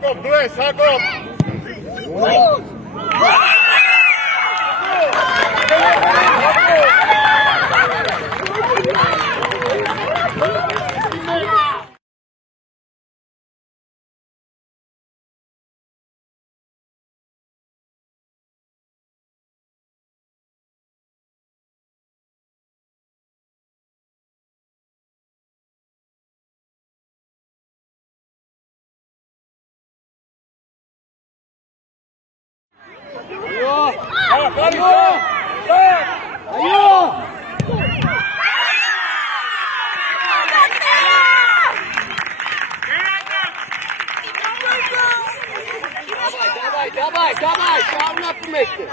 Հակոբ, դու ես, Հակոբ։ Давай, шагна вместе.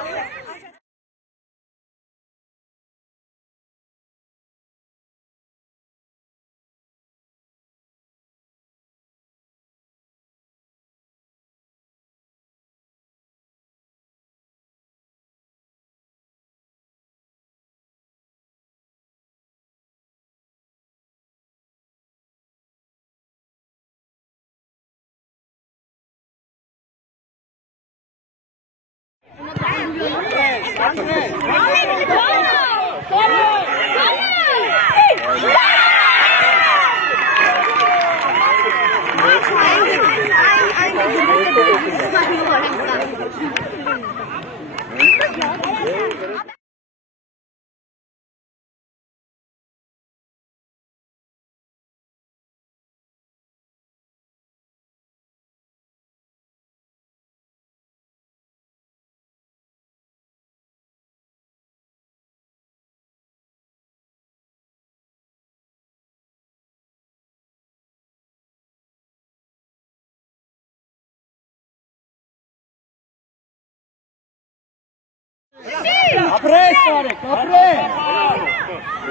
Ապրես, Տարեկ, ապրես։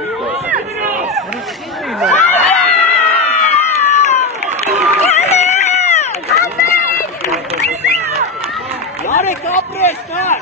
Տարեկ, ապրես, տար։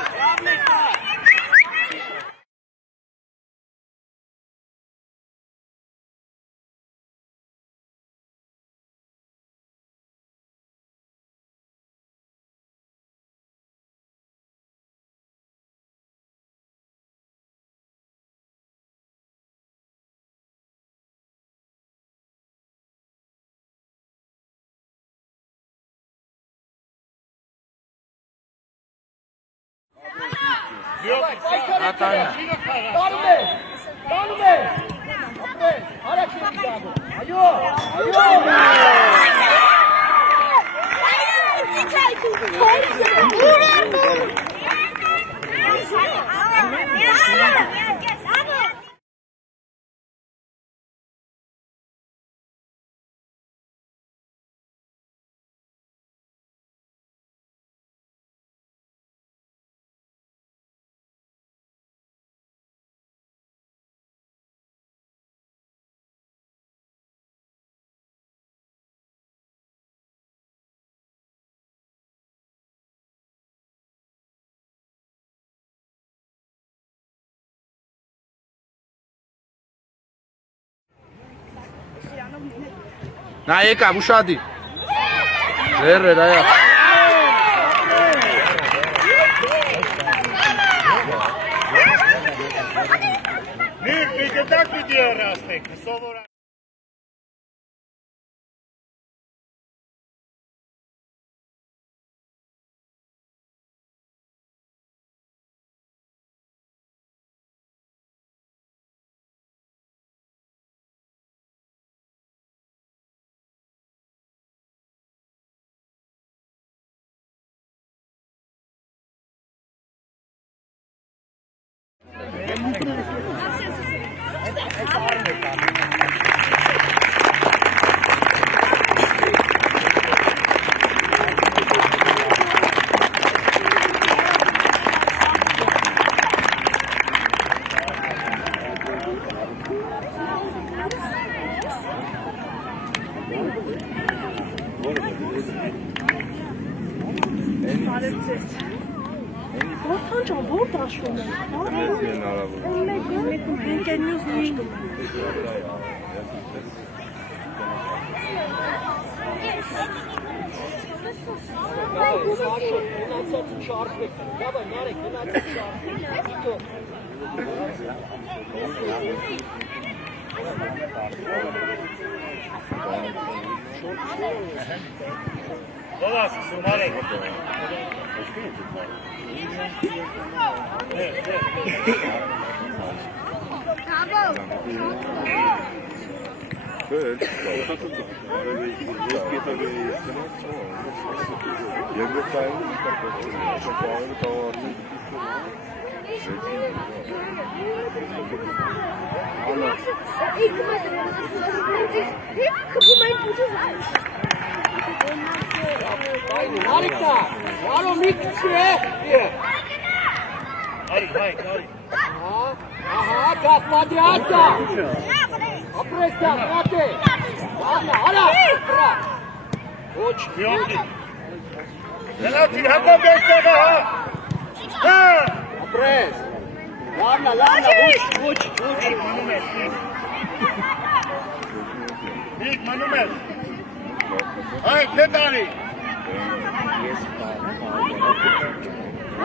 Na եկավ ուշադի։ Ձեռեր այա։ Նիր, պիտի տակ պիտի հեռաստեք, սովոր Որքան ջան, որ դաշվում է, հա? Ընկերներս նշտում են։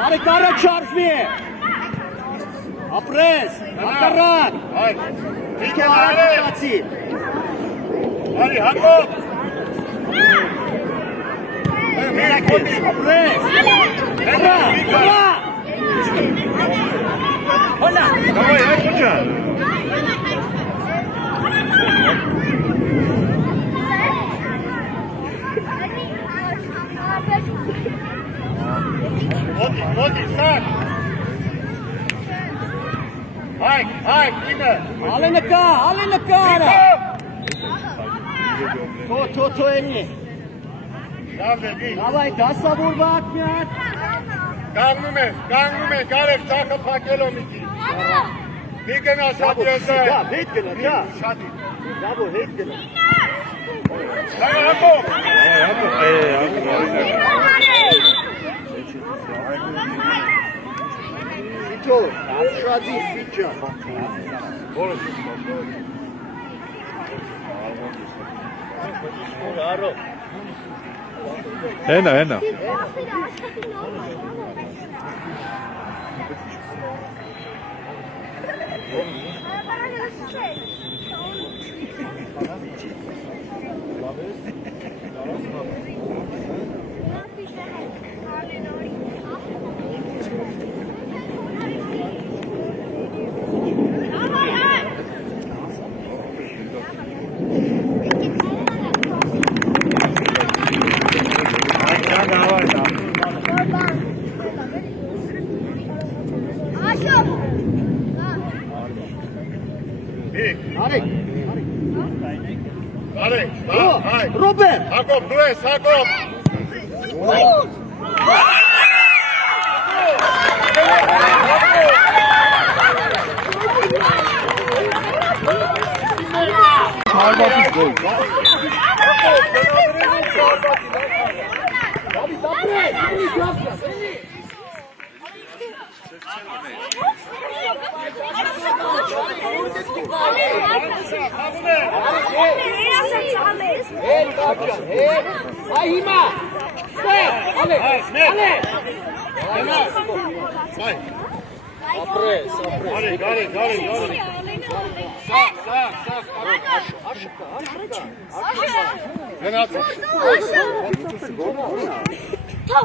Արեք առաջ շարժվի։ Ապրես, հակառակ։ Իքե առաջացի։ Արի հակով։ Ապրես։ Հələ, հələ։ Հələ։ Davay hay hoca. Modi, sar. Hay, yine. Ալենկա, արա։ Թո ելի։ Davay դասավորված մի հատ։ Կանգնում ես, արեք ցախը փակելով մի։ Մի գնա շատ եզը։ Հետ գնա, դա։ Շատ։ Բաբո, հետ գնա։ Հակով։ Ֆիչո, աշադի ֆիչա։ Արո։ Հենա։ Ռոբերտ։ Հակով, դու ես, Հակով։ Ay հիմա։ Ale. Ապրես։ Արեք։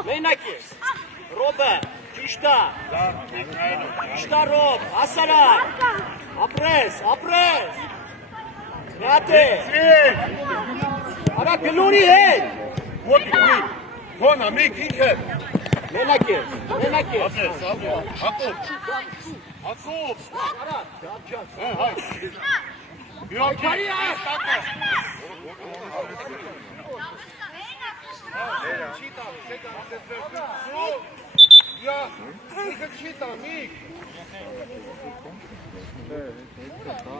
Մենակ ես։ Ռոբը, ճիշտ է։ Ռոբ, հասարակ։ Ապրես։ Գնատե։ Արա գլունի հետ։ Հոնա, մի քիչ։ Մենակ ես։ Հակով։ Հայ։ Յոքարի այս տակը։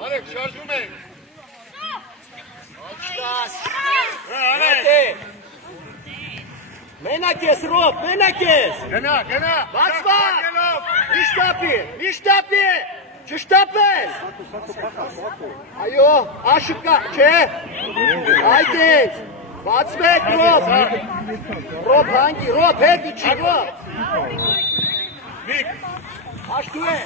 Արեք, շարժում ենք։ Մենակ ես, Ռոբ, մենակ ես։ Գնա։ Բացվա։ Իշտապի։ Չշտապես։ Այո, աշկա, չէ։ Այդից։ Բացվեք, Ռոբ։ Ռոբ հանգի, Ռոբ հետի չի, Ռոբ։ Աշտու է։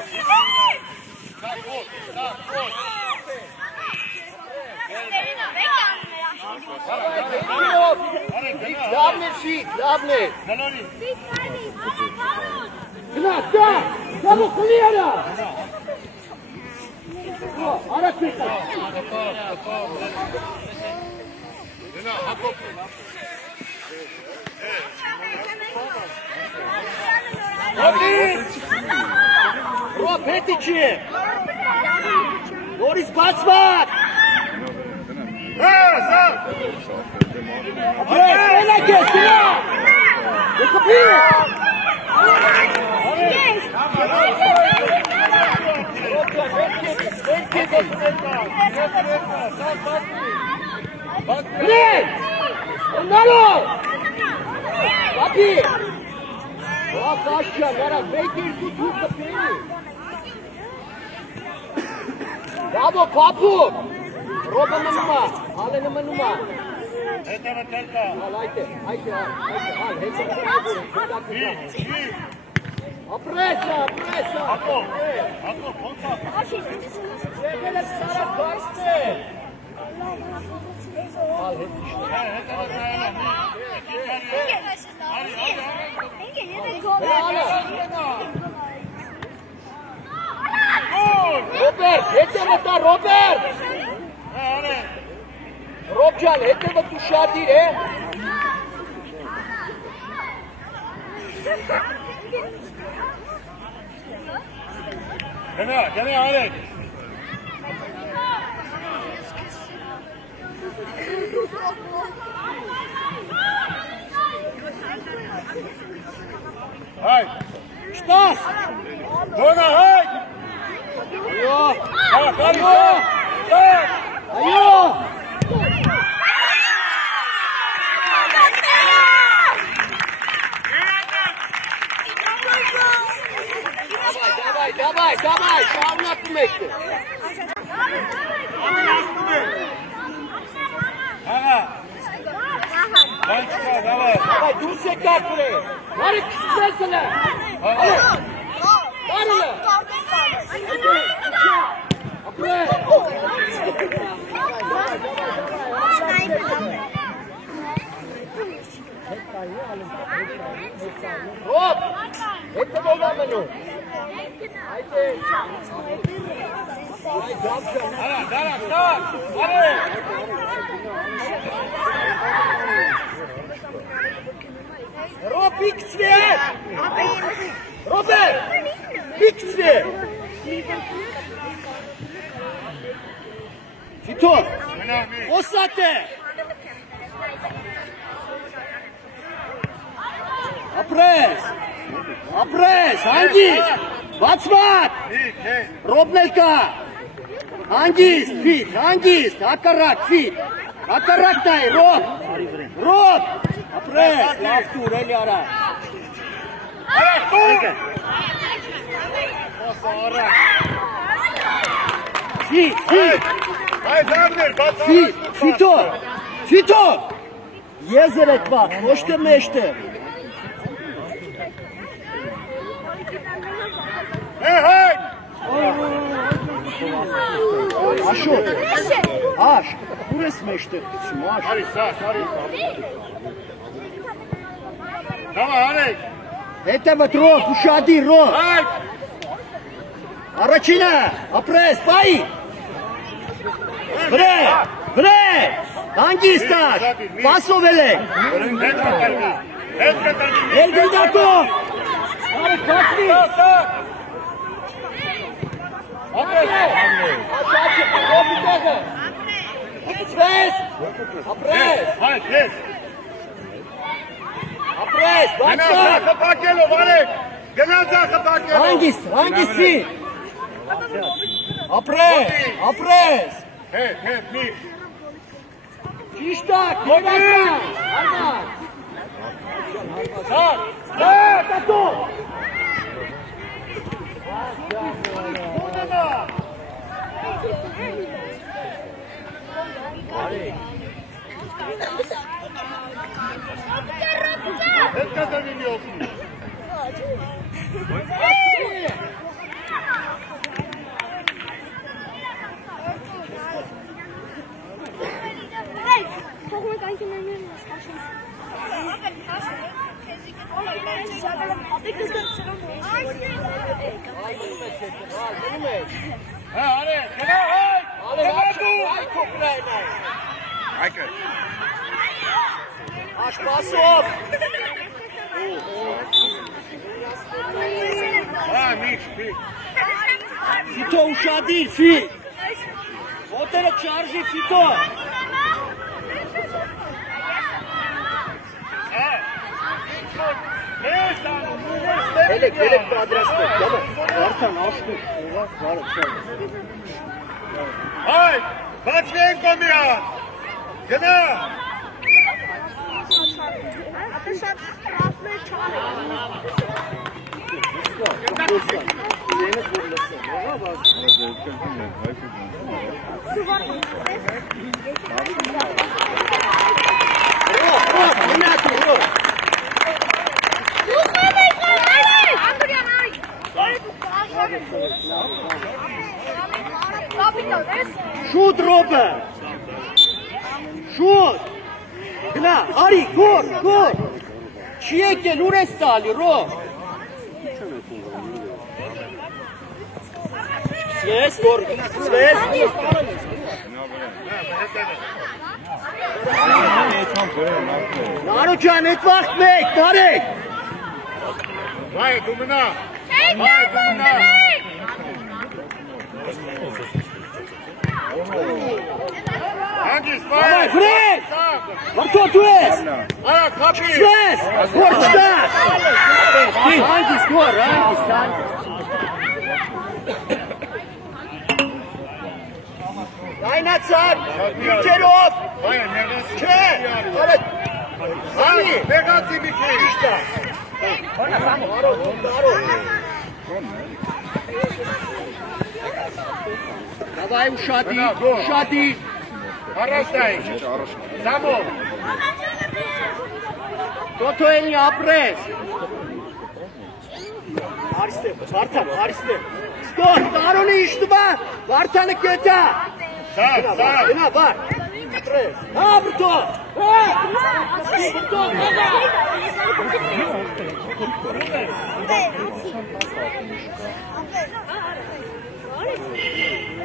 Լավն է շիտ, լավն է։ Գնա, դա, դավո խլի արա։ Արա քիքա։ Գնա, հակոպ։ Ռոբ հետի չի։ Նորից բացվակ։ Ապրես, կես, գնա։ Դխպի։ Գնեն, նարո։ Ապի։ Ռոբ աշկա, նարա, վեյք երկու թուր կպերի։ Դավո, պապուկ։ Ռոբը մնում է, հալենը մնում է։ Հետևը տերկա։ Հալ, այդ է, հալ, հետևը ապրեսա, ապրեսա։ Հակոպ, ոնց է։ Եկել է սարակ բարստ է։ Հալ, Հետևը Ռոբերտ, հետևը տա, Ռոբերտ։ Ռոբ ջան, հետևը դու շատիր է։ Գնա, արեք։ Հայ, Շտաս։ դոնա հայ։ Այո, Այո։ Давай, շարունակում եք։ Ահա։ Բանչկա, դավայ։ Давай, դուրս եկար պրե։ Մարի քիծես ըլը։ Բարելը։ Ապրե։ Ռոբ, հետևով ամենու։ Այդ է։ Դարա, արեք։ Ռոբ, իքցվի է։ Ռոբեր, իքցվի է։ Վիտոր, ոսատ է։ Ապրես, հանգիստ, բացվակ, Ռոբն էլ կա, հանգիստ, վիտ, հանգիստ, հակարակ, վիտ, հակարակ տայ, Ռոբ, ապրես, լավ տուր, էլի արա, վիտ, Վիտոր, եզեր էդ վաղ, ոչ թե մեջտեղ, Հայ! Աշոտ, աշկ, ուր ես մեջտեղ գցում, աշկ։ Արի, սարի։ Դավա, արեք։ Հետևդ Ռոբ, ուշադի Ռոբ։ Հայ! Առաջինը, ապրես, պայի։ Վրե, հանգիստ աշ, պասով էլ է։ Հետ կտանի։ Էլ գնդակով։ Արեք, կացվի։ Ապրես, բացվակ։ Խպակելով, արեք, գնացա խպակելով։ Հանգիստի։ Ապրես։ Հետ, մի։ Ճիշտակ, երասա, արմար։ Սար, կատո։ Դոնանա։ Հետքա դնինի օգնի։ Աշպասով։ Ֆիտո ուշադիր, Ֆիտ։ Ոտերը չարժի, Ֆիտո։ Ելեք պատրաստեք, արդան աշտուկ, վարը չան։ Հայ, բացվեն կոմիա, գնա։ Շուտ Ռոբը, շուտ, գնա, արի, գոր, չի եկել, ուր ես տալի, Ռոբ, սկսվես, գոր, սկսվես, Նարո ջան, էդ վաղտ մեկ, տարեք, Հայ, դու մնա, հայ, դու մնա, Հանգիս, Ամայ, վրես, վրդո դու ես, Արա, կապի, սկսվես, գոր չտաս, հանգիս, գոր, հանգիս, Այնացար, իջերով, հայ, նեղաս, չէ, արդ, հայ, նեղացի մի քեի, իշտա, Давай, ушади, Առաջտայի, Սամով, Տոտո էնի ապրես, Արիստև, Վարդան, Արիստև, Ստոր, տարոնի իշտուվա, Վարդանը կետա, սավ, գնա, վար, ապրես, հա, բրտո, բրտո,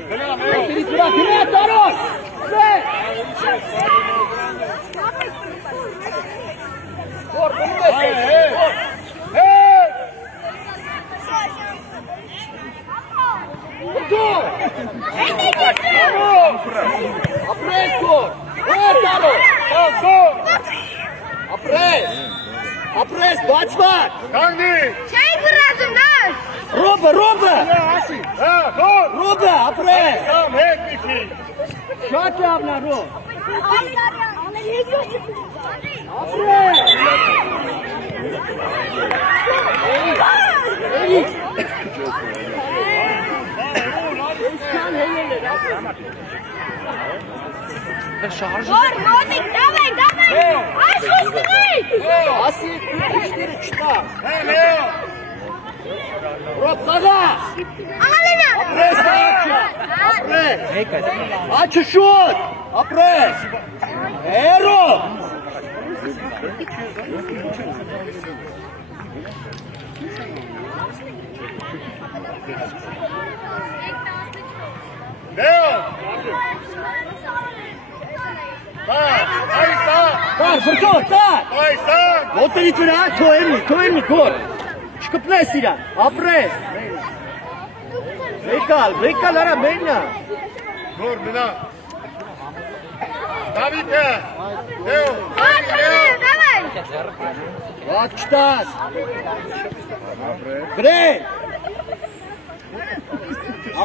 Գնա, տարոն, Գոր, գնում ես, Բրտո, ապրես, Գոր, տարոն, ապրես, բացվար, կանգնի, Չէի գրազում նար։ Ռոբը, հա, գոր, Ռոբը, ապրես, Սամ, հետ մի քեի, շատ լավն է, Ռոբ, ապրես, Որ մոտիկ, դավայ, այս ուստղիկ։ ասի, քիշները չտա, հա, լեո, Ռոբ, խաղա, Աղալենա։ ապրես, ապրես, աչը շուտ, ապրես, Ռոբ, լեո, հա, այսա, տար, վրտո, տար, այսա, ոտերից վրա, թոյեմնի, գոր, չկպնես իրան, ապրես, վեկալ, արա, մենա, գոր, մնա, Դավիթը, լեո, Դավայ։ վատ չտաս, գրեն,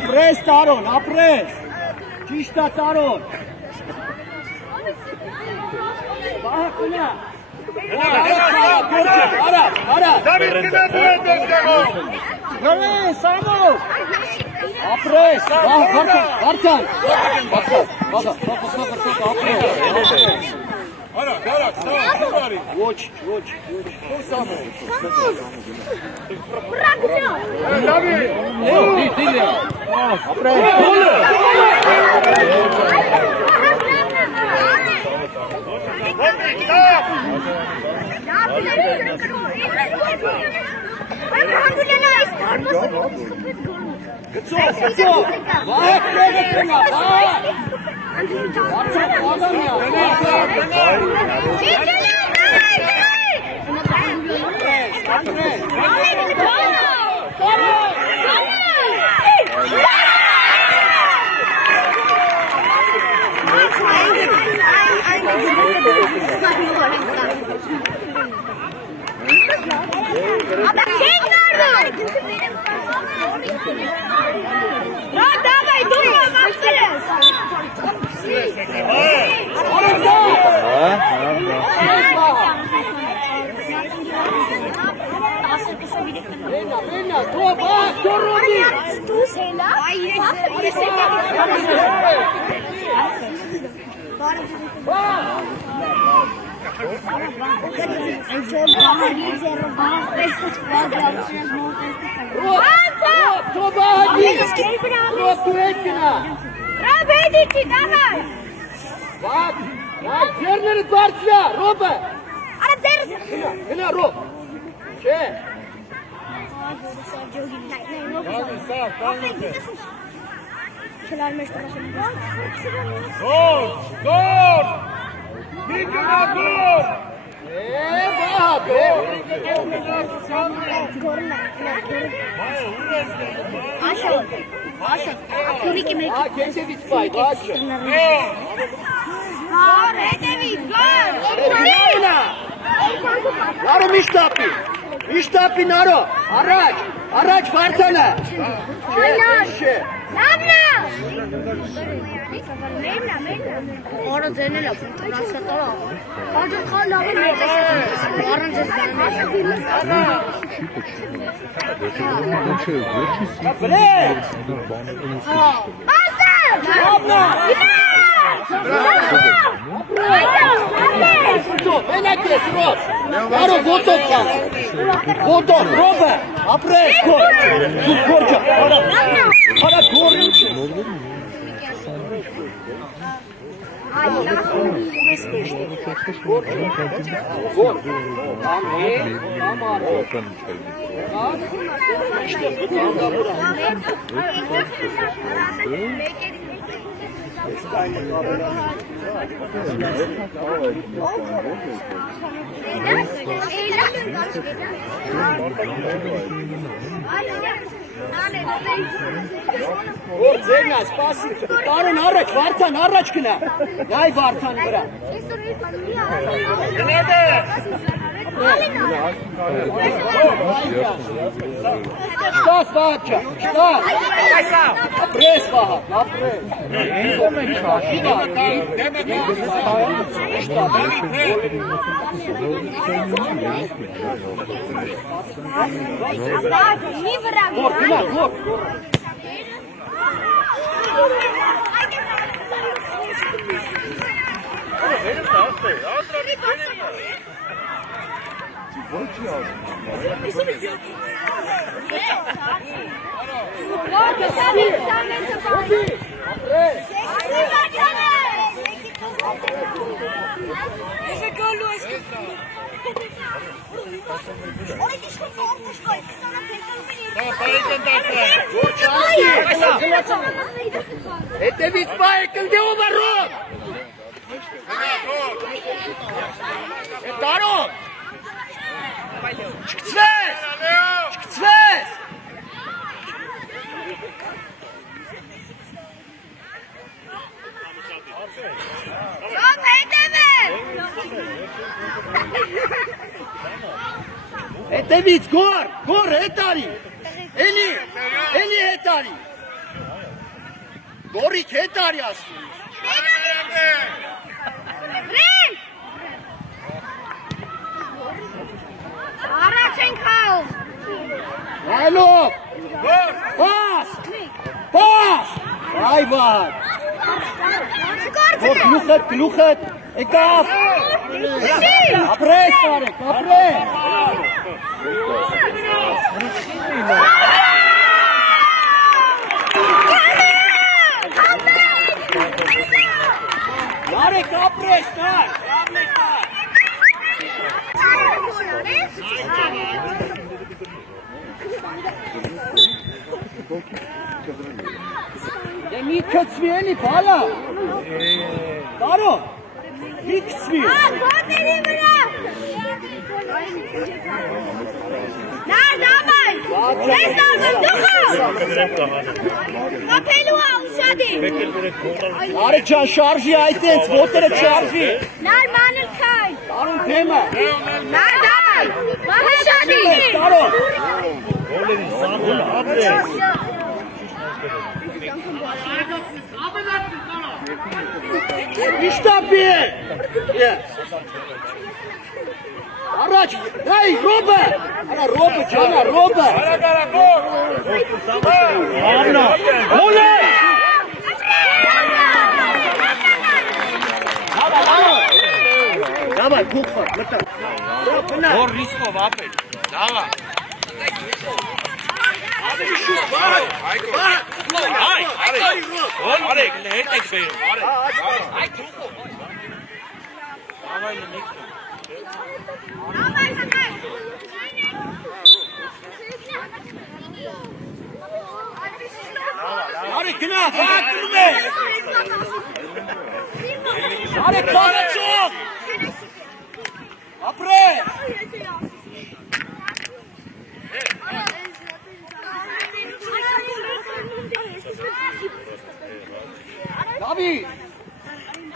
ապրես տարոն, ապրես, ճիշտա տարոն, վահակնա, արա, Դավիթ գնա դու է դոստեղով, գրեն, սամով, Ապրես, վարդան։ Արա, գարա, սա, Ոչ։ Գծով, վահեք նեղեցնա, давай, думай, Максимс! Venna, torni! Tu sei là? Ravedici, давай! Ձերները դարձյա, Ռոբը! Արա ձեր... Հնա, Ռոբ! Չէ! Գոր! Միկնա գոր! Աշա, ակունիկի մեկի... Կենցևից պայ, բաչը! Հետևից, գոր! Նարո միշտապի նարո, առաջ վարդանը, չէ, Լավնա! Որը ձենել է, ռասկատորա, հաջող լավը մեծ է, առանց ես Մենակ ես, Ռոբ, նարո գոտով կան, գոտով, Ռոբը, ապրես, գորջա, արա գոր ինչ ես, Որ ձերն է, սպասի, տարոն առաջ, վարդան առաջ գնա, նայ վարդան վրա։ Գնադ է! Շտաս վահաճա, շտաս, ապրես վահատ, ապրես։ Գոր, գնա, գոր։ Հետևից պա եկել դեով առով։ Տարով։ Չկցվես։ Հետևից գոր, հետարի, էլի հետարի, գորիք հետարի ասում։ Առաջ ենք հավ։ Այլով, պաս, Այ վատ։ Գլուխդ, եկավ։ Ապրես տարեք, ապրես։ Արեք ապրես տար, ապրես տար։ Դե մի կծվի էլի, բալա։ Տարո, մի կծվի։ Գոտերի վրա։ Նար դամայ, ես դամայ դուխո։ Կապելու ուսադի։ Արի ճան շարժի այդենց, ոտերը շարժի։ Նար մանել քայ։ Տարուն թեմը։ Նար դամայ, ուսադի։ Տարո։ Իշտապի է։ Առաջ, այ ռոբը։ Արա ռոբը ճանա, ռոբը։ Ամնա, հոլե։ Դավայ, կուխվա, մտա։ Որ ռիսկով ապել, դավա։ Այկո, արեք, հետ եք բերում, արեք։ Արեք գնա, վակրում է։ Արեք բանացող։ Ապրես։ Դավիթ։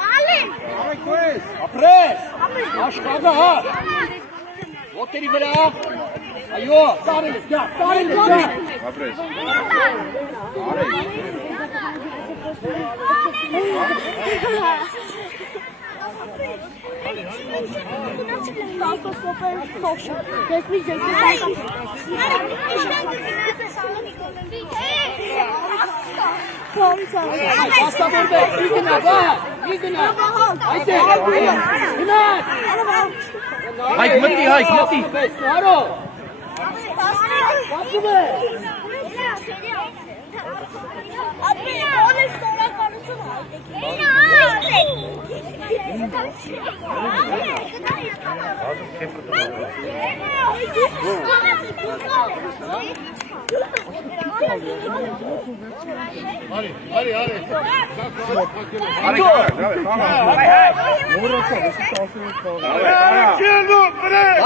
Ալին։ Ապրես։ Աշխարհը հա։ Ոտերի վրա։ Այո, տարելես, գա, տարելես, գա։ Ապրես։ Հայք մտի, հայք մտի։ Արո։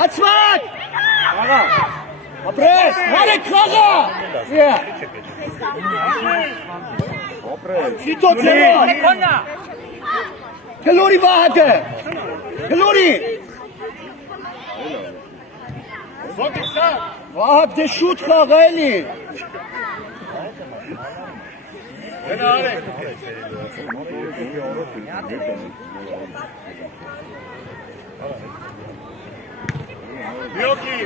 Ացված։ Ապրես, հարեք խաղա։ Չիտո ծերո։ Կլորի վահատը։ Կլորի։ Վահատ դե շուտ խաղա էլի։ Լյոկի։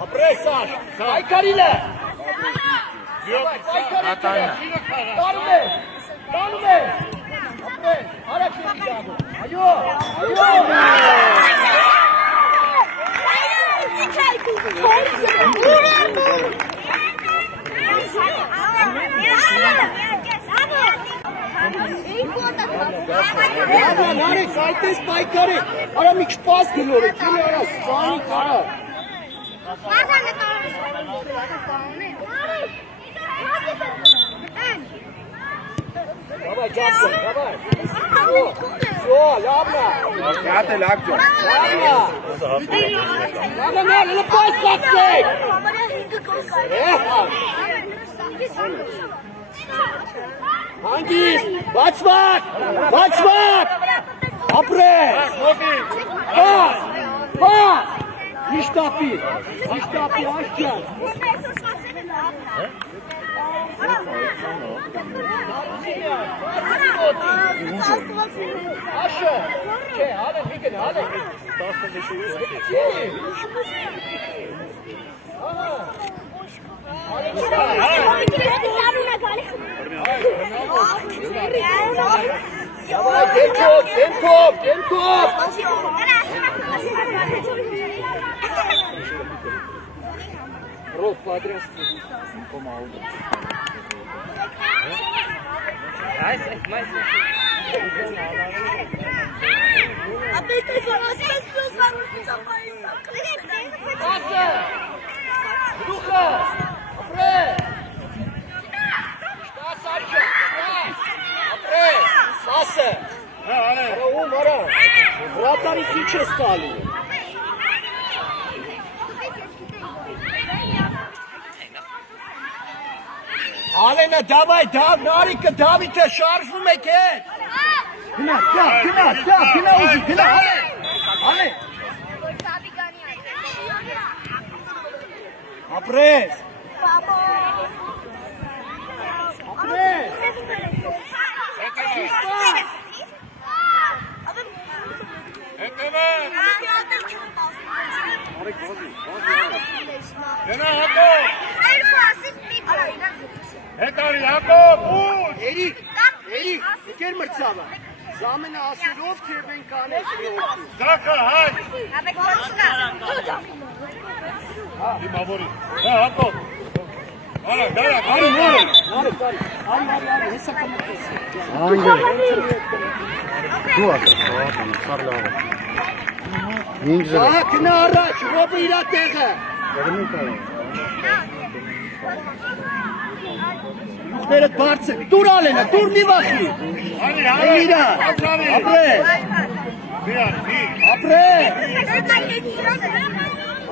Ապրես աշ, այկարիլ է։ Տարում է, ապրես, հարակ է դիգավոր, այո, Նարեք, այդպես պայքար է, արա մի կշպաս գնոր է, կին արա, սպանի կարա։ Давай, Джапсон, давай. Все, ябна. Кате лакчо. Ябна. Надо пасаться. Ангис, бацват. Апрес. Пас. Իշտապի, աշջան։ Աշը, չէ, հալը, միգն, հալը։ Դեմքով։ Ռոբ, պատրաստի։ Այս Ասը, դուխը, ապրես, շտաս արջը, ապրես, ասը, ում արա, վրատարի քիչ ես տալու։ Ալենը, դավայ, նարիկը, Դավիթը, շարժվում եք հետ։ Գնա, ուզի, գնա, ալե։ Ապրես։ Հետարի, Հակոբ, ուր։ Երիկ, եկեր մրցավը։ Զամենը ասելով թևեն կանես լոքի։ Ձակը, հայ։ Դիմավորի, Հակոբ։ Արա, գարա, Արի, հեսա կամատես։ Դու ասաս, սար լավ է։ Ահա, գնա առաջ, ռոբը իրա տեղը։ Ուղներըտ բարձր, տուր ալենը, տուր մի վախի։ Իրա,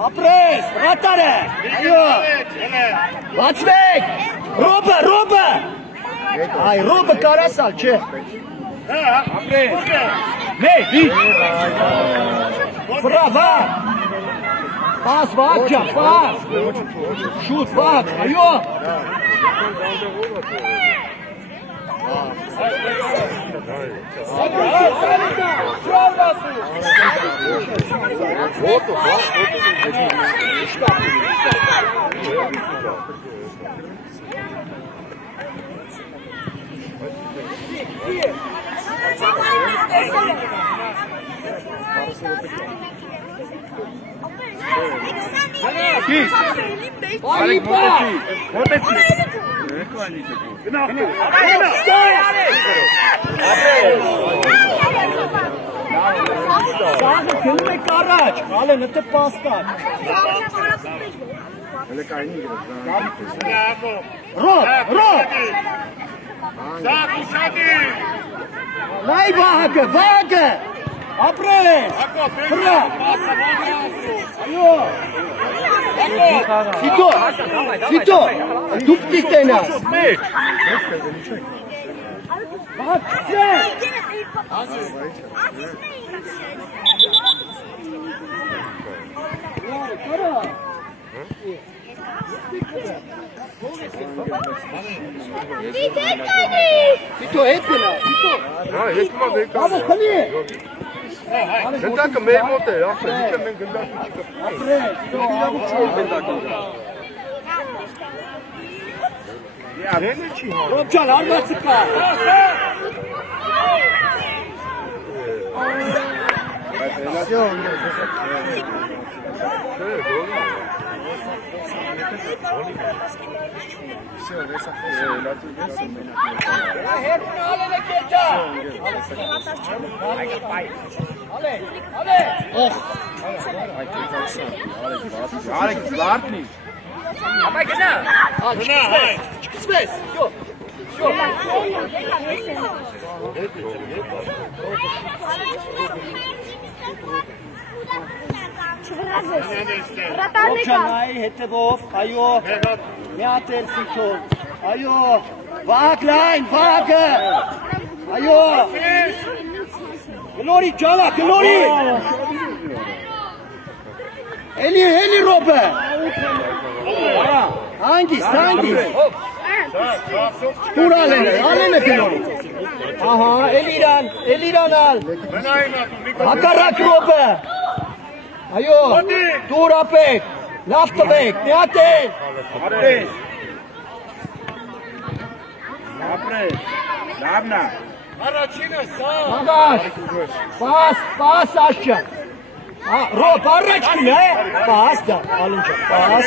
ապրես, վրատարը, այո, բացվեք, ռոբը, այ, ռոբը կարասալ, չէ, ապրես, մեկ, վրա, վար, պաս, վակ ջան, պաս, շուտ, վակ, այո, Սաղը գնում եք առաջ, ալեն ըտը պաստակ։ Ռոբ, Ձակ ուշադի։ լայ վաղը, ապրես, վրա, այո, Սիտո, դուք տիտենաս, բացեք, Սիտո, հետ գնա, Սիտո, բավը խնի է, Գնդակը մեր մոտ է, ապրես, իքեմ մենք գնդակը չկպ։ ապրես, իրավուկ չի է գնդակը։ Յարենը չի հա։ Ռոբ ջան, արմացը կա։ Հերբուն ալեն է կետա։ Ալե։ Արեք, լարդնի։ Ապայ գնա։ Չկսվես, Ռոբջանայի հետևով, այո, մի ատեր սիքով, այո, վակ լայն, վակը, այո, գլորի ջալա, գլորի, Էլի Ռոբը։ Հանգիստ։ Ուր ալենը գնոր։ Ահա, էլի իրանալ։ Հակառակ Ռոբը։ Այո, դուր ապեք, լավ տվեք, միատեն։ Ապրես, լավն է։ Առաջինը սա։ Պաս աչքը։ Ռոբ առաջին է։ Պաս դա, ալնջա, պաս։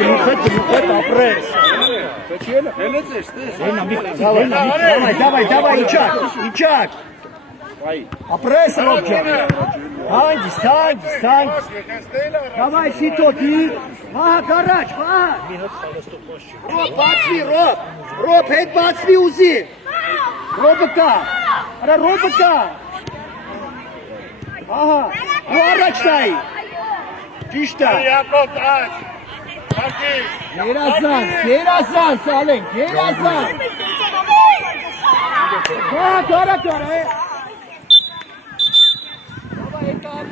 Գլուխետ ապրես։ Давай, իջակ։ Ապրես Ռոբ ջան։ Հանգիստ։ Давай սիտոտի։ Վահակ առաջ, Վահակ։ Ռոբ բացվի, Ռոբ հետ բացվի ուզի։ Ռոբը կա։ Ահա, ու առաջ տայի։ Ճիշտ է։ Յակոբ աչ։ Հակի։ Գերազանց, Ալեն, գերազանց։ Վահակ արագ արա, Давай եկավ,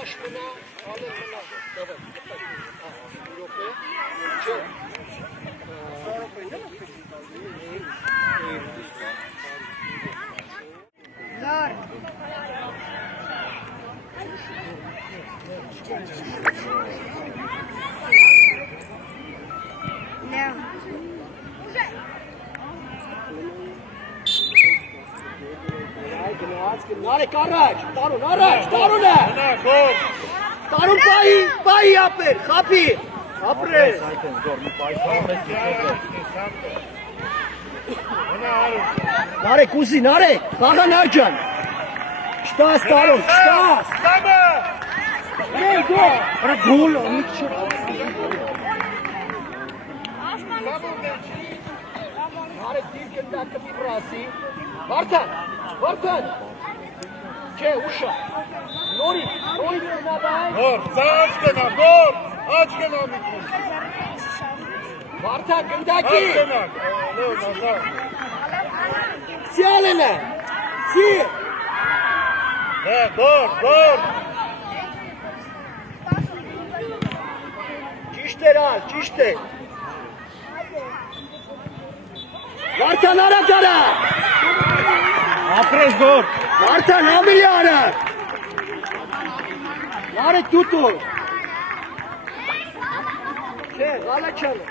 աշ մնա, Ալեն մնա, Լար։ Նարեկ առաջ, Տարուն է։ Տարուն պայի ապեր, խապի, ապրես։ Նարեկ ուզի, խաղան արջան։ Չտաս Տարուն, չտաս։ Գոլ, Նարեկ դիր կնդակը մի բրասի։ Վարդան։ Չէ, ուշա։ Նորից գնաբայն։ Գոր, աչ գնա միտում։ Վարդան գնդակի։ Նազար։ Սիալենը։ Սի։ Գոր։ Ճիշտ է։ Վարդան արագ արա։ Ապրես գոր։ Վարդան ավելի արագ։ Նարեկ դուտու։ Չէ, գալա չանը։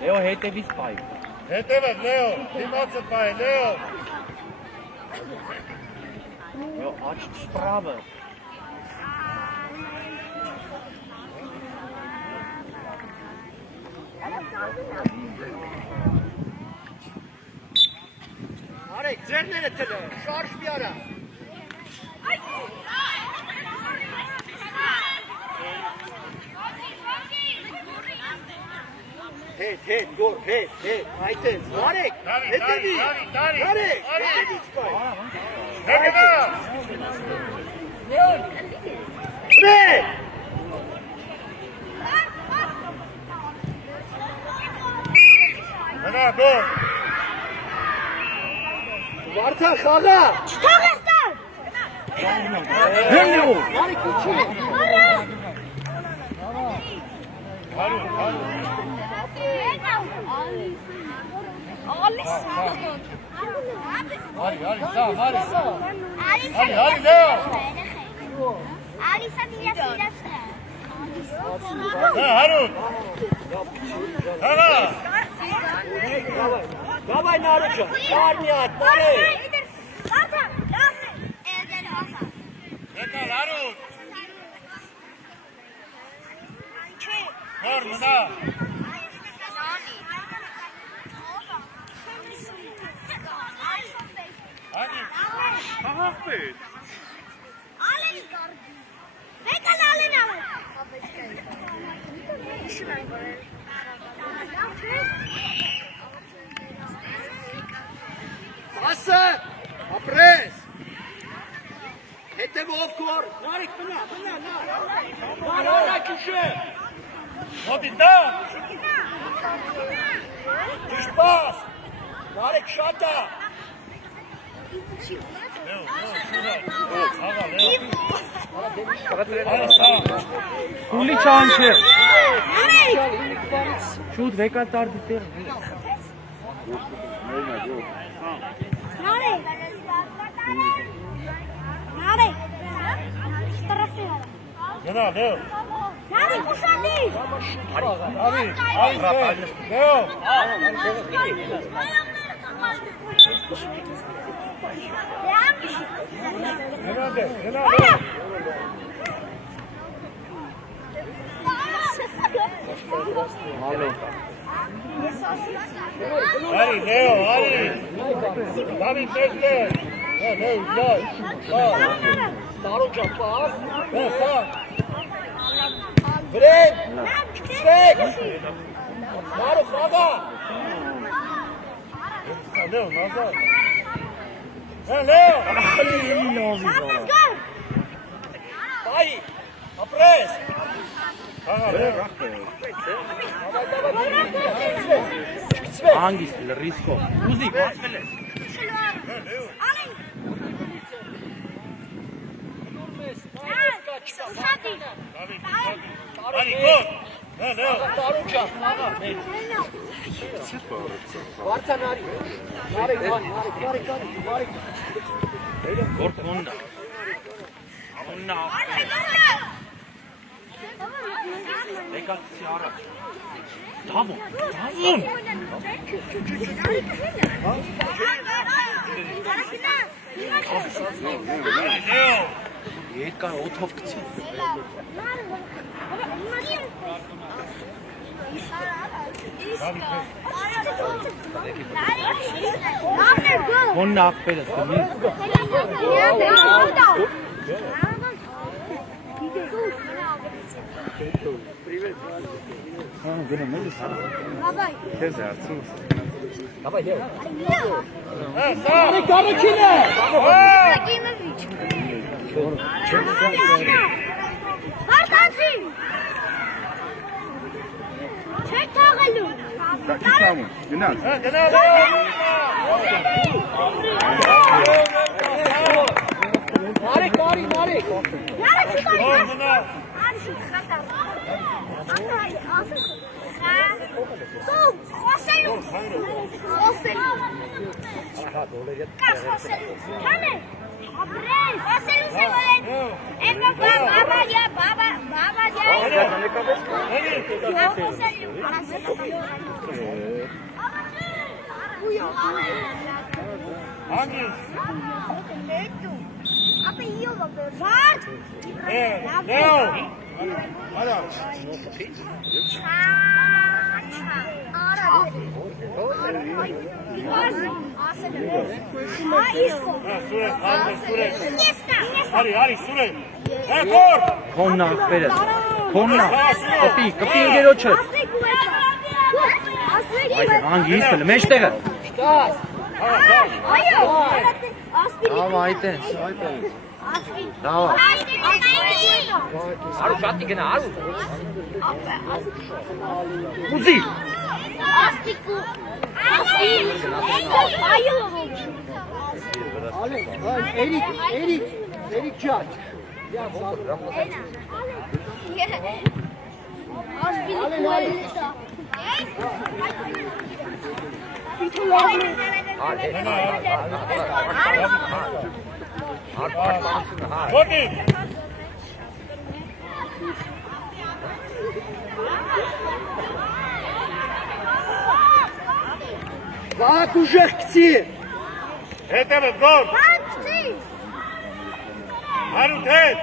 Լեո հետևից պայ։ Հետևդ, Լեո, դիմացը պայ, Լեո։ Լեո, աչ սպրավը։ Նարեկ, ձերները թլը, շարժ մի արա։ Հետ, գոր, հետ, այտենց, Նարեկ, հետևի, Նարեկ, հետևից պայ։ Հեգնա։ Պրե։ Հնա, գոր։ Վարդան խաղա։ Չթաղես տար։ Հեննի ու։ Նարեկ ուչի։ Արի, Լեո։ Ալիսա դիասիրացնա։ Հարուն։ Հաղա։ Давай Նարեկ, Նարեկ, Նարեկ։ Եկալ, Հարուն։ Գոր, մնա։ Հաղաղ պետ։ Ալենի գարդի։ Եկալ ալեն ալեն։ Իշում են գորել։ Ասը, ապրես։ Հետևով կոր։ Նարեկ, մնա։ Նարեկ ուշե։ Մոտի տա։ Ճիշտ պաս։ Նարեկ շատ է։ Uli çançı. Şut vekatar dite. Gena, Leo. Nari, kushati. Ari, Leo. Gena, Leo. Ari, Leo, Ari. David, tekle. Leo. Darunca pas. Sağ. Fred. Çek. Faruk baba. Leo, Nazar. Leo. Dai. Apres. Hangisi? Risko. Uzi, basfele. Ari, gol. Leo. Darunca. Varta Nari. Nari. Gol Honda. Honda. Vekat Ciara. Tamam. Leo. Yekar otovkçı. Honda affeder. Karıkine. Çek tağalı. Gena, Leo. Nari. Gol, Gena. Hangi? Apa iyo var? Leo. Hadi. Ari, Sure. Gol. Honda affeder. Honda. Kapıyı geri açır. Hangi istedi? Meştege. Dava ayten. Dava. Aru şatı gene aru. Uzi. Erik Can. Bak ujekci. Հետևը գոր։ Հարութ հետ։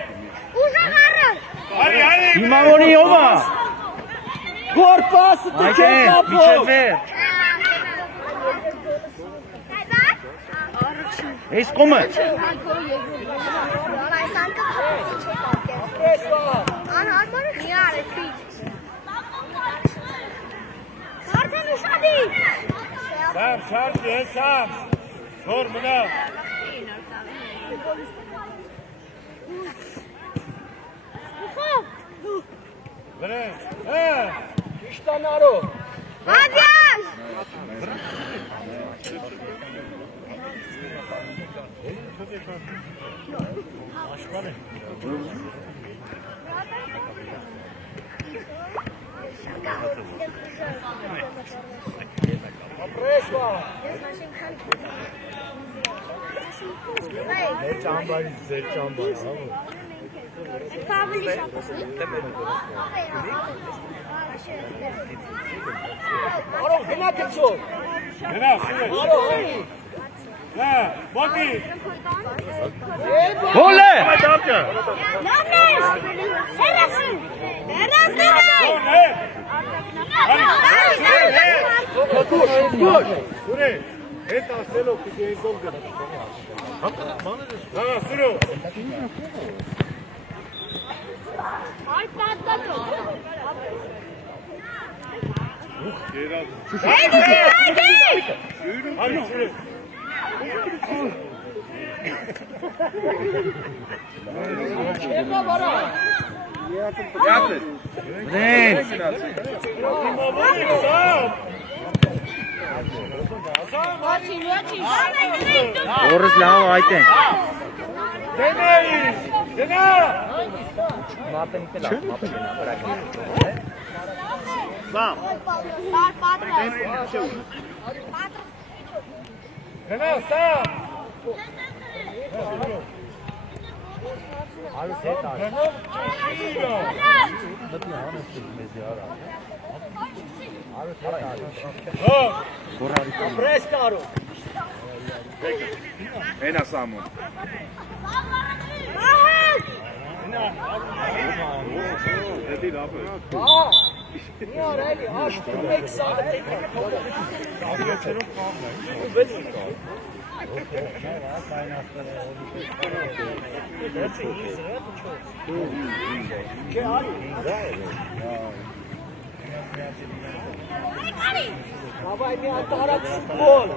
Արի։ Հիմա որի ովա։ Գոր պասը դու չես ապով։ Էս կոմը։ Սամ, շարդ է, սամ։ Զոր մնա։ Վրեն, Իշտանարով։ Հաջան։ Որս լավ այդ են։ Ένα Σάμον. Давай меня тарат футбол.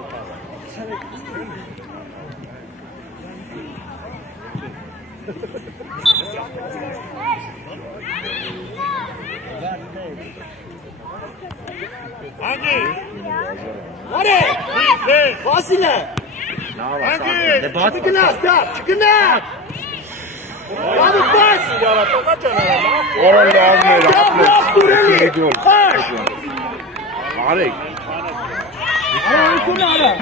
Аре! Василе! Çıkına, çıkına! Abi pas! Oran lazım. Arek. Arayın ara.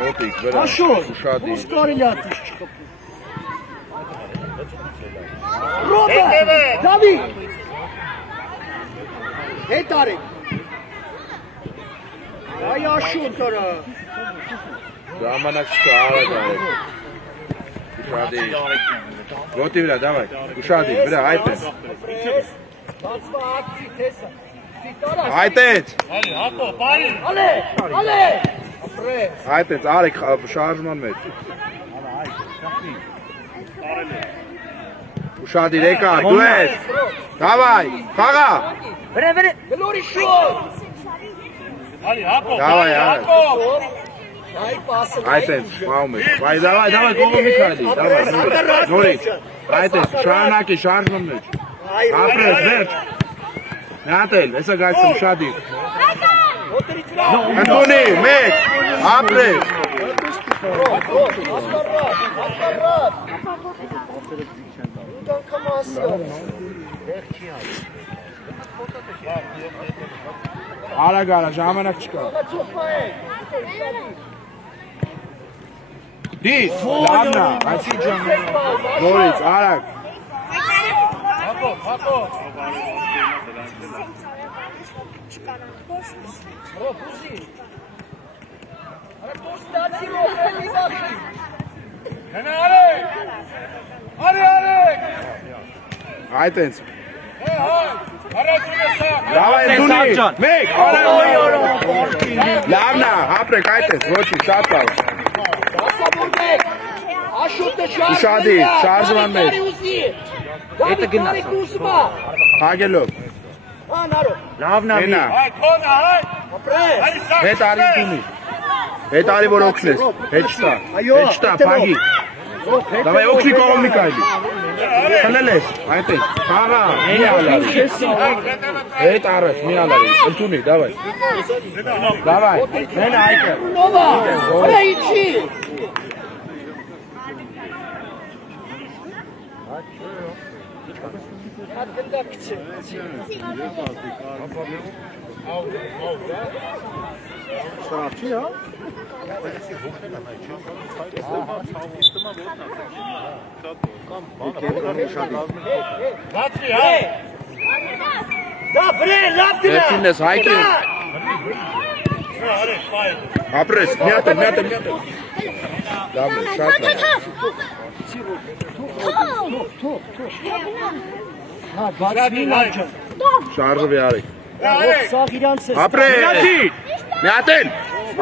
Motik, vera. Aşo. Ушади. Ускорили атыш. Роба! Дави! Етарик! Ay aşağı tara. Ժամանակ չկա, արեք արեք։ Ушади. Ոտի վրա, դավայ։ Ушади, վրա, այդ է։ Բացվա ակցի տեսա։ Այդ է։ Ale! Ale! Ապրե։ Այդ է, արեք շարժման մեջ։ Ушади, եկար, դու ես։ Դավայ, խաղա։ Վրե, վրե, գլորի շոտ։ Դավայ, արեք։ Ay pasը։ Այդ է, մաում է։ Վայ, դավայ, դավայ, կողմի քայլի, դավայ։ Նորից։ Այդ է, շարունակի, շարժման մեջ։ Ապրես, վերջ։ Նատել, հեսա գայցում շադի։ Ընտունի, մեկ, ապրես։ Արագ արա, ժամանակ չկա։ Դիս, լավնա, այսի ժամանակ։ Նորից, արագ։ Այդ ենք։ Դավայ դունի, մեկ, լավնա, ապրեք այդ ենք, ոչի, շատ լավ։ Ушади, շարժման մեջ։ Հետը գնաց։ Հագելով։ Լավն է։ Հետ արի դունի։ Հետ արի որ օգնես։ Հետ չտա։ Հետ չտա, փագի։ Դավայ օգնի կողմի կայլի։ Խլել ես, այդ է։ Խաղա, մի ալարի։ Հետ առաջ, մի ալարի։ Ընդունի, դավայ։ Դավայ, մենը այդ է։ Նովա, վրա իչի։ Շարչի, հա։ Բացի, հա։ Դա վրե, լավ գնա։ Երբին ես հայկին։ Ապրես, միատը։ Լավ է, շատ լավ։ Հա, բացվին արջը։ Շարժվի արեք։ Սաղ իրանց է։ Ապրես, միատեն,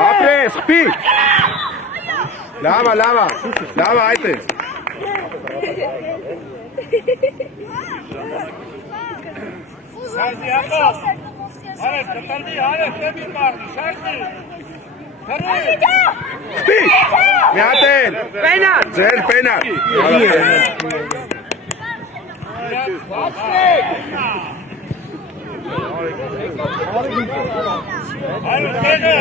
ապրես, խպի։ Լավա, այդ ես։ Սարդի հապով, արև, կտալվի, արև, տեմիր մարդի, շարդի, հրի, Խպի, միատեն, ձեր պենար։ այլ տեղը,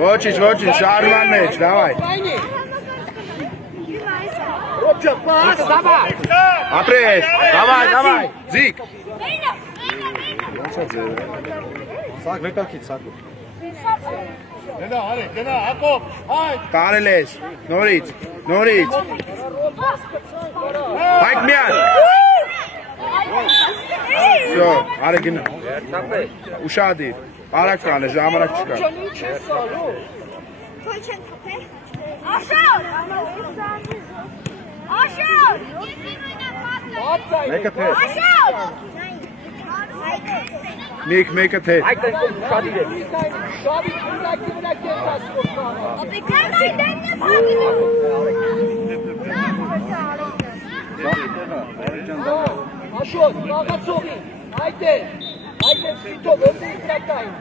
Ոչինչ, շարժման մեջ, դավայ։ Ապրես, դավայ, ձիկ։ Սակ վեկակից, սակու։ գնա, հապով, հայք, Կարել ես, նորից, Հայք միան։ Всё, արեք գնա։ Ուշադիր, արագ կան է, ժամանակ չկա։ Մեկը թե։ Մեկը թե։ Աշոտ, կաղացողի, այդ է սվիտով, որդի իտրակային։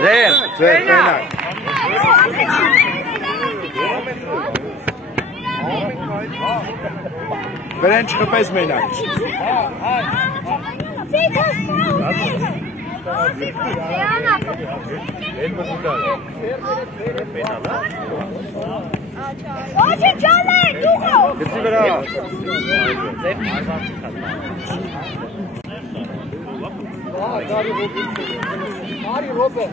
Ձեր, պենար։ Վերեն չխպես մենակ։ Очень ճալեք, դուղով։ Գծի վրա։ Արի ռոբը։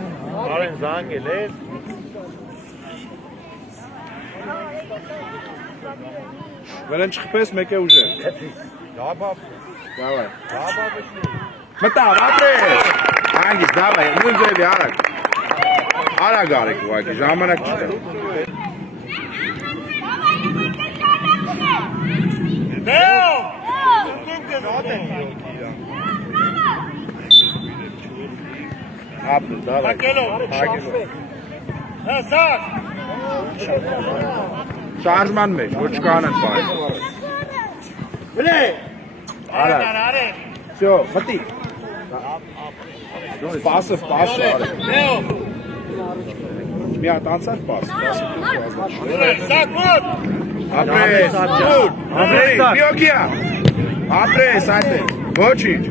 արեն զանգել ես, Վերեն չխպես մեկ է ուժը։ դաբավ, Դավայ։ Մտավ, ապրես։ Հանգիստ, դավայ, նույն ձևի արագ։ Արագ արեք ուղղակի, ժամանակ չկա։ դեով, Ապրես, դավայ։ հակելով, հսակ, Շարժման մեջ, որ չկանան պահել։ Վրե, Արագ։ արեն, Всё, մտի։ Պասը արեք։ դեով, Մի հատ անցար պաս։ սակ մոտ, Ապրես, Միոկիա։ Ապրես, այդ է։ Ոչինչ։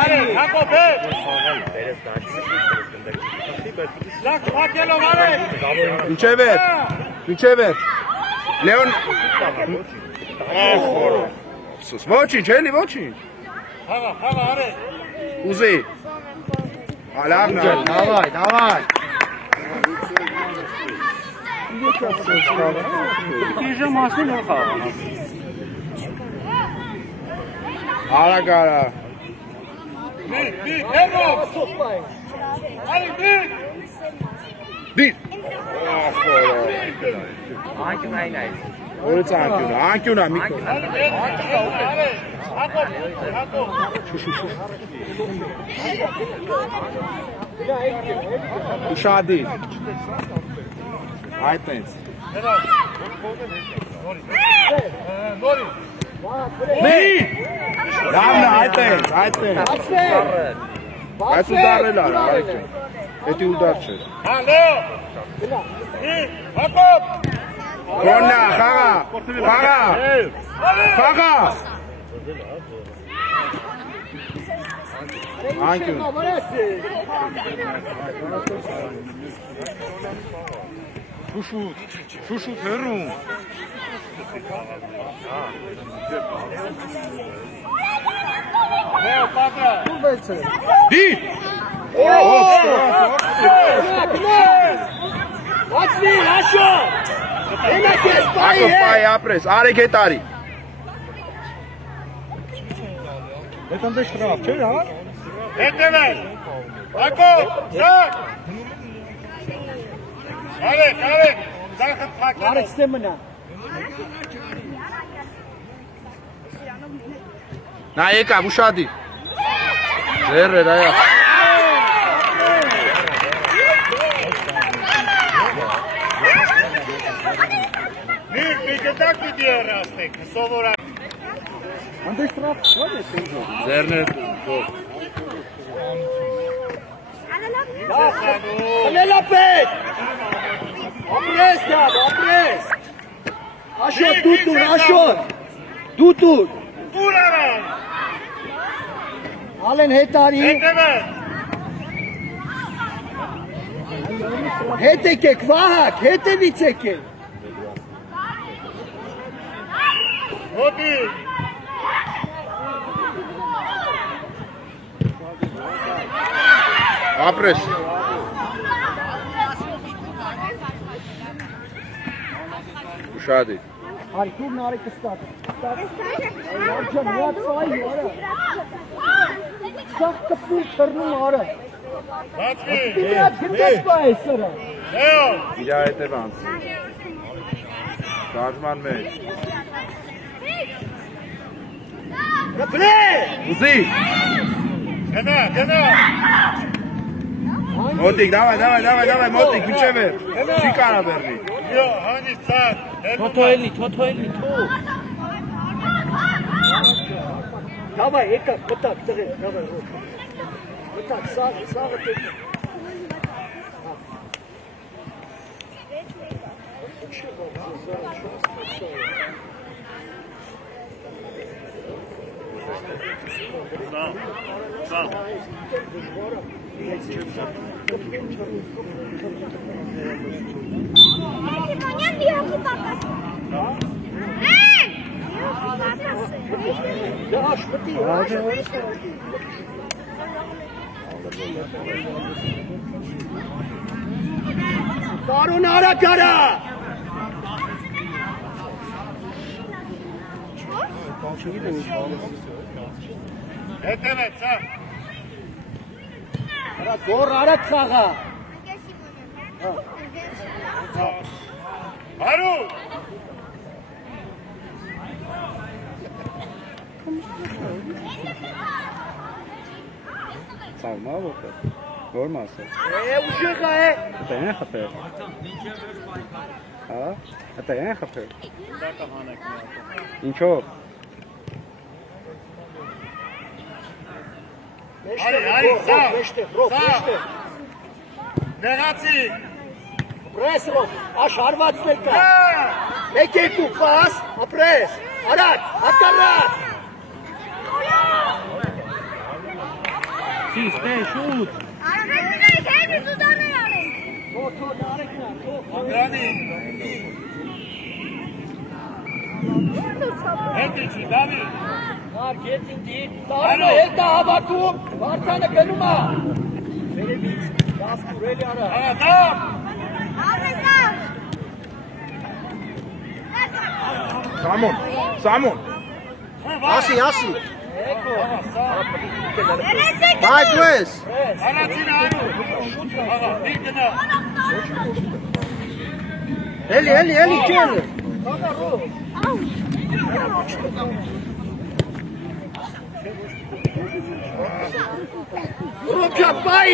արեն, հապոպեր, սակ հակելով արեն, Ինչե վեր։ Լեոն։ Ախորոս, ոչինչ, էլի ոչինչ։ խաղա, արեն, Ուզի։ Հալավն է։ Դավայ։ Իժը մասին ու խաղ։ Արագ արա։ դեով, արեն, Դիր։ Ախորոս։ Անկյուն այն այդ։ Որից անկյունա, Միկո։ հապով, Ուշադիր։ Այդ էնց։ նորի, Մի։ Լավն է, այդ էնց։ Այս ուդարել արա, արեք ջան։ Էդի ուդար չէ։ հալո, հապով, Կոննա, խաղա։ Փաղա։ Փաղա։ Անկյուն։ Շուշուտ հեռում։ Դի։ Ոչնի, հաշո։ Հենա քեզ պայի է։ Պայի ապրես, արեք հետ արի։ Հետ ընդեշ տրավ, չէր, հա։ Հետևել։ Ակո, զակ։ Արեք, զախը թակելով։ Արեք ստե մնա։ Նա եկավ, ուշադի։ Ձերր, այա։ Մի գտակ պիտի երաստեք, սովորակ։ Ընդեշ տրավ, ոչ է սենջո։ Ձերներ, Խնելա պետ։ Ապրես դավ, ապրես։ Աշո, դուտուր, աշո։ Դուտուր։ Ուր արան։ Ալեն հետ արի։ Հետևել։ Հետ եկեք, վահակ, հետևից եկեք։ Հոտի։ ապրես։ Ուշադի։ Արքուրն արի կստակ։ Արջան, միատ սայի, արա։ Սաղ կպուր թրնում արա։ Բացվի։ Միատ գնդակ պա է սըրա։ Եո։ Իրա հետևանց։ Դաժման մեջ։ Կպլե։ Ուզի։ Գնա։ Մոտիկ, դավայ, մոտիկ, միջև է։ Չի կարա բեռնի։ Յո, հանից սակ։ Թոթոելի, թո։ Դավայ, եկակ, կտակ, տղեր, դավայ, կտակ, սաղը տեք։ Սաղ։ Manyan diyorsun babası. Yavaş, bitti. Karun ara kara. Հետևել, սաղ։ Zor ara kağa. Հարու։ Սաղմա ոտը, որ մասը։ Uşağı e. Ատա են խպեր։ Հա, ատա են խպեր։ Ինչով։ Արի, սաղ։ Նեղացի։ Պրեսրով, աշարվածներ կա։ Մեկ երկու պաս, ապրես, արակ, ակարակ։ Սիստե, շուտ։ Arabayı kendi sudanı yarın. Անդրանի։ Հետ իջի, դավի։ Var getin değil. Darma heta habakum. Vartana kanuma. Veremiz. Yaz kureli ara. Tamam։ Abi sağ. Սամոն։ Asi. Neresi? Michael. Հանացին արու։ Աղա, մի գնա։ Eli gel. Rupya bay.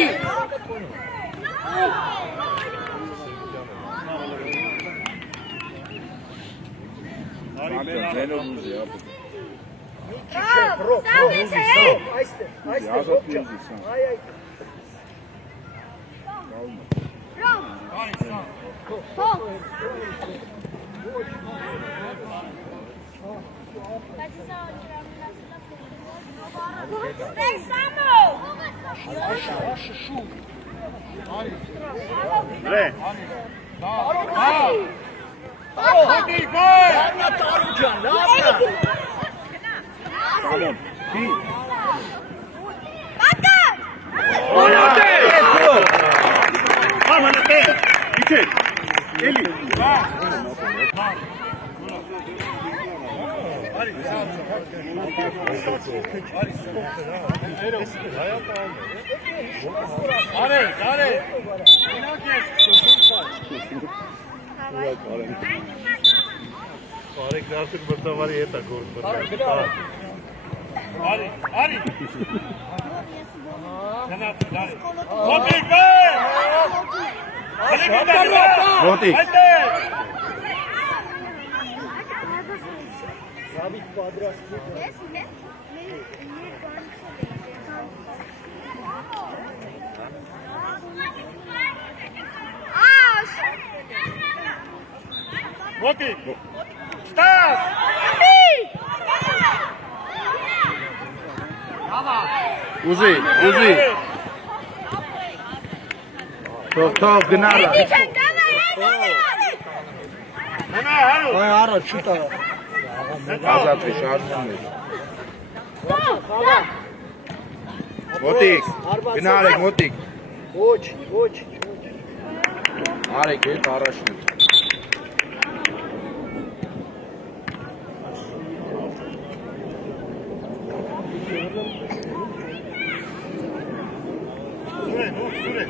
Sağ bir şey. Ayste. Yazatıyoruz insan. Ay. Արի, սաղ։ Sol. Stay Samuel! Bre. Հոտի, լավնա Տարու ջան, լավնա։ Սամոն, քի։ Բատան! Ամանատե, իջեք, էլի։ Արեք, ինակ ես։ Արեք դարձեք բրտավարի հետ է գործ։ Արի։ Գնաց, դարի։ Մոտիկ բեր։ Մոտիկ։ Ռավիկ պատրաստ։ Մոտիկ։ Ստաս։ Ուզի։ Թող գնարա։ Նա, հարու։ Այ առաջ շուտա։ Ազատվի շարժվում է։ Մոտիկ, գնարեք մոտիկ։ Ոչ։ Արեք հետ առաջն է։ Սուրե։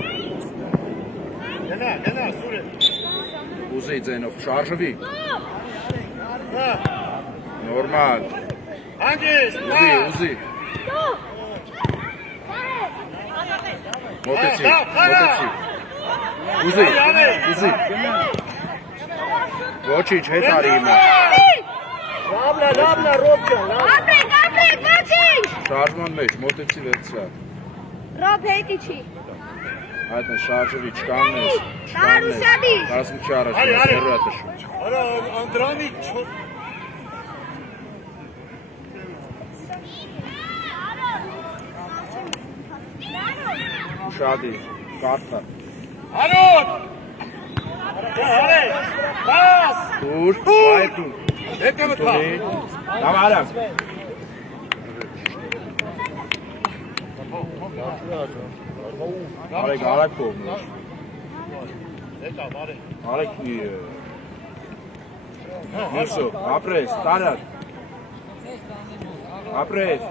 Գնա, սուրե։ Ուզի ձենով շարժվի։ Հա, Նորմալ։ հանգիստ, Ուզի։ Մոտեցի։ Ուզի։ Ոչինչ, հետ արի իմը։ Լավնա Ռոբ ջան, լավ։ Ապրեք, ոչինչ։ Շարժման մեջ, մոտեցի վերցրա։ Ռոբ հետի չի։ Այդ է շարժվի, չկաննես։ Տարուսյանի։ 12 առաջ, հեռու է տշում։ Արա, Անդրանի չոտ։ Շադի, կարթա։ Հարոտ։ Հարե, բաս։ Դուր, այդու։ Հետո մտա։ Լավ արամ։ Արեք կողմը։ Հետա, բարե։ Արեք Մուսո, ապրես, տարար։ Ապրես։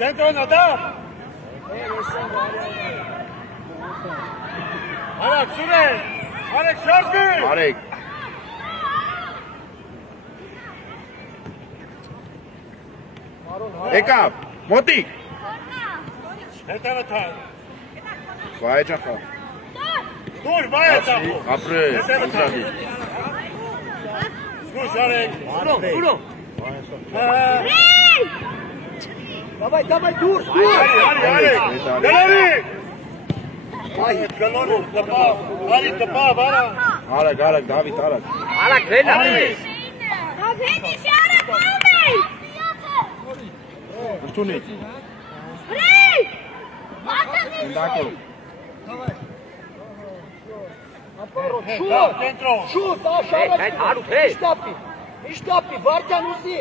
Կենտրոնը դա։ Արեք, սուրեն։ Արեք, շարժվի։ Արեք։ Եկավ, մոտիկ։ Հետո մտա։ Վայ ջախա։ Դուր, բայ ծախու։ Ապրես, Անդրադի։ Զգուշ արեք։ Սուրո։ Давай, դուրս։ Արի։ Գալարի։ Այ, գալորը, տպա, վարա։ Արեք, Դավիթ, արեք։ Արագ վենա։ Ռոբ հետի շարը կողմեն։ Ուրտունից։ Բրեյք։ Բատան Ընդակով։ Կենտրոն։ Շուտ, աշարակ։ Այդ հարու հետ։ Իշտապի, վարդյան ուզի։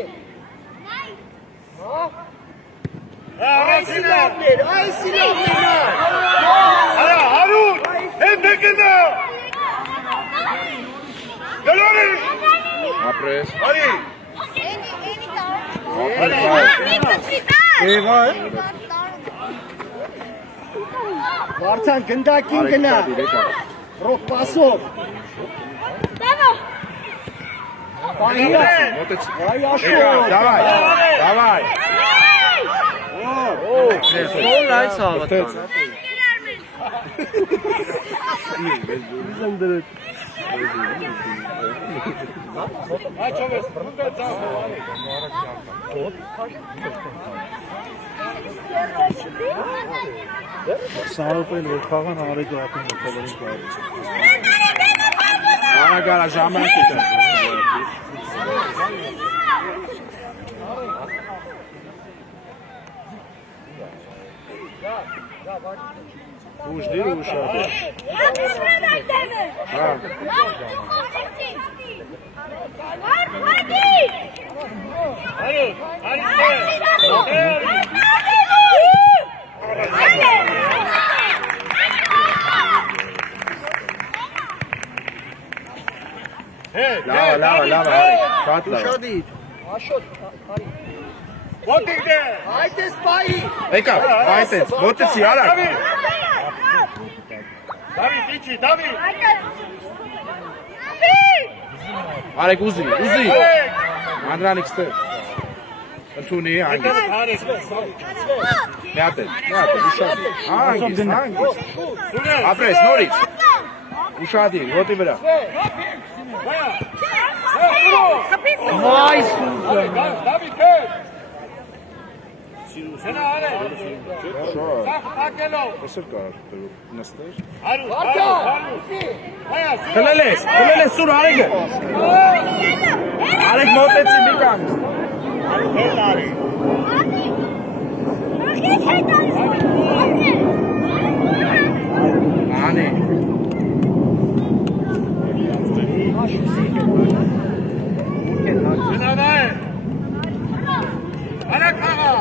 Այս իրավներ։ Արա, հարուտ, հետ նկնա։ Գալորի։ Ապրես։ Արի։ Վարդյան գնդակին գնա։ Ռոբ պասով։ Մոտեցի։ Այ աշոր։ Դավայ։ Ո՞լ այս հավատան։ Այդ չովես, բրուկա ծաղ։ Սարոպել որ խաղան արեգ ապին մտելերին կար։ Անագարա ժամանակ է։ Ուժ դիր ուժ շատը։ Լավ, շատ լավ։ Ոտիկ դե։ Այդ է սպայի։ Եկա, այդ է, ոտեցի, արա։ Դավիթ, իջի, Դավիթ։ Արեք ուզի։ Անդրանիկ ստեր։ Ընդունի, անգիս։ Միատ է, ուշադիր։ Անգիս։ Ապրես, նորից։ Ուշադիր, ոտի վրա։ Վայ սուպեր։ Դավիթ, հե։ Սենա արե։ Սախ ակելով։ Ոսր կար, նստեր։ Հարու։ Խլել ես սուր արեգը։ Արեգ մոտեցի մի կան։ Հետ արի։ Անի։ Սենա է։ Արա խաղա։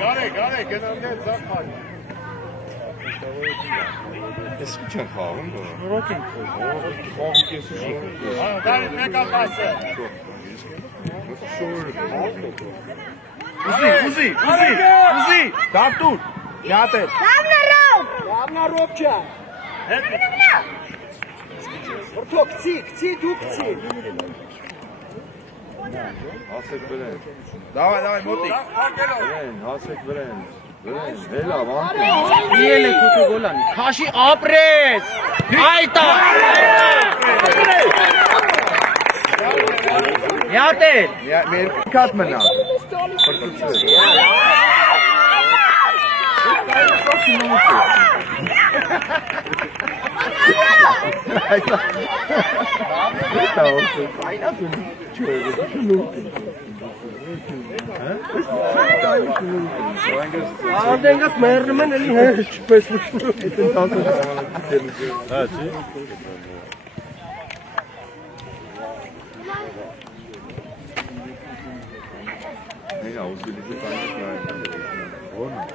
Գարե, գնամներ ծախար։ Ես ինչ են խաղում, Ռոք ենք խաղի կեսը Դավիթ, մեկա պասը։ Ուզի, դավտուր, միատ է։ Լավնարոք ջան։ Որթո քցի, դու քցի։ Հասեք վրեն։ Դավայ, մոտիկ։ Հասեք վրեն, հելա, վանտի։ Իել է քուտու գոլանի։ Քաշի ապրեց։ Այտա։ Միատ է։ Մեր կատ մնա։ Անդենգաս մեռնում են էլի հեր չպես լուծում։ Նեգա, ուզիլիզի տանիք նայել։ Որն է։